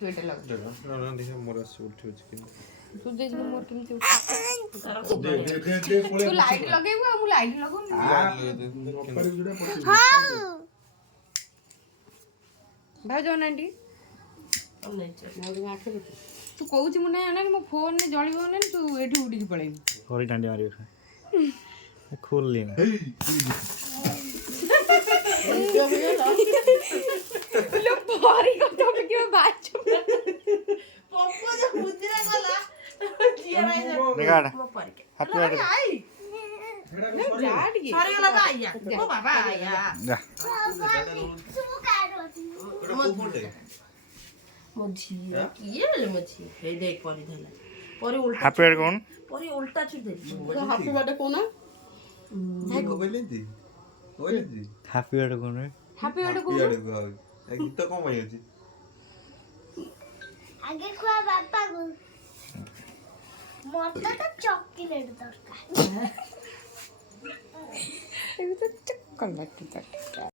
ଏଇଟା ଲାଗୁଛି ନା ଦେଖିଆ ମୋର ଆସି ଉଠିବ ଚିକେନ ତୁ ଦେଇଯିବୁ ମୋର କେମିତି ତୁ ଲାଇଟ୍ ଲଗେଇବୁ ଆଉ ମୁଁ ଲାଇଟ୍ ଲଗାଉନି ଭାଉଜ ଅନାନ୍ତି ତୁ କହୁଛୁ ମୁଁ ନାଇଁ ଅନାନି ମୋ ଫୋନରେ ଜଳିବ ଅନାନି ତୁ ଏଇଠି ଉଡ଼ିକି ପଳେଇବୁ ହରି ଡାଣ୍ଡି ମାରିବ ଖୋଲିଲି ଭାରି କଥା କିଏ ବାଚ ପପୁ ଯେ ମୁଦିରା ଗଲା ଜିଆ ନାଇ ହାତ ସରିଗଲା ବା ଆଇଆ ମୋ ବାବା ଆଇଆ ମୋ ଝିଅ କିଏ ହେଲେ ମୋ ଝିଅ ହେଇ ଦେଇ ପରି ଧଲା ପରି ଉଲ୍ଟା ହାପି ବାର୍ଥଡେ କୋନ ପରି ଉଲ୍ଟା ଛୁ ଦେ ହାପି ବାର୍ଥଡେ କୋନା କହିଲେନ୍ତି ହାପି ବାର୍ଥଡେ କୋନ ହାପି ବାର୍ଥଡେ କୋନା ଗୀତ କଣ ପାଇଁ ଅଛି आगे खुआ बापा को मोटा तो चॉकलेट दरकार ଏଇ ତ ଚକଲେଟ୍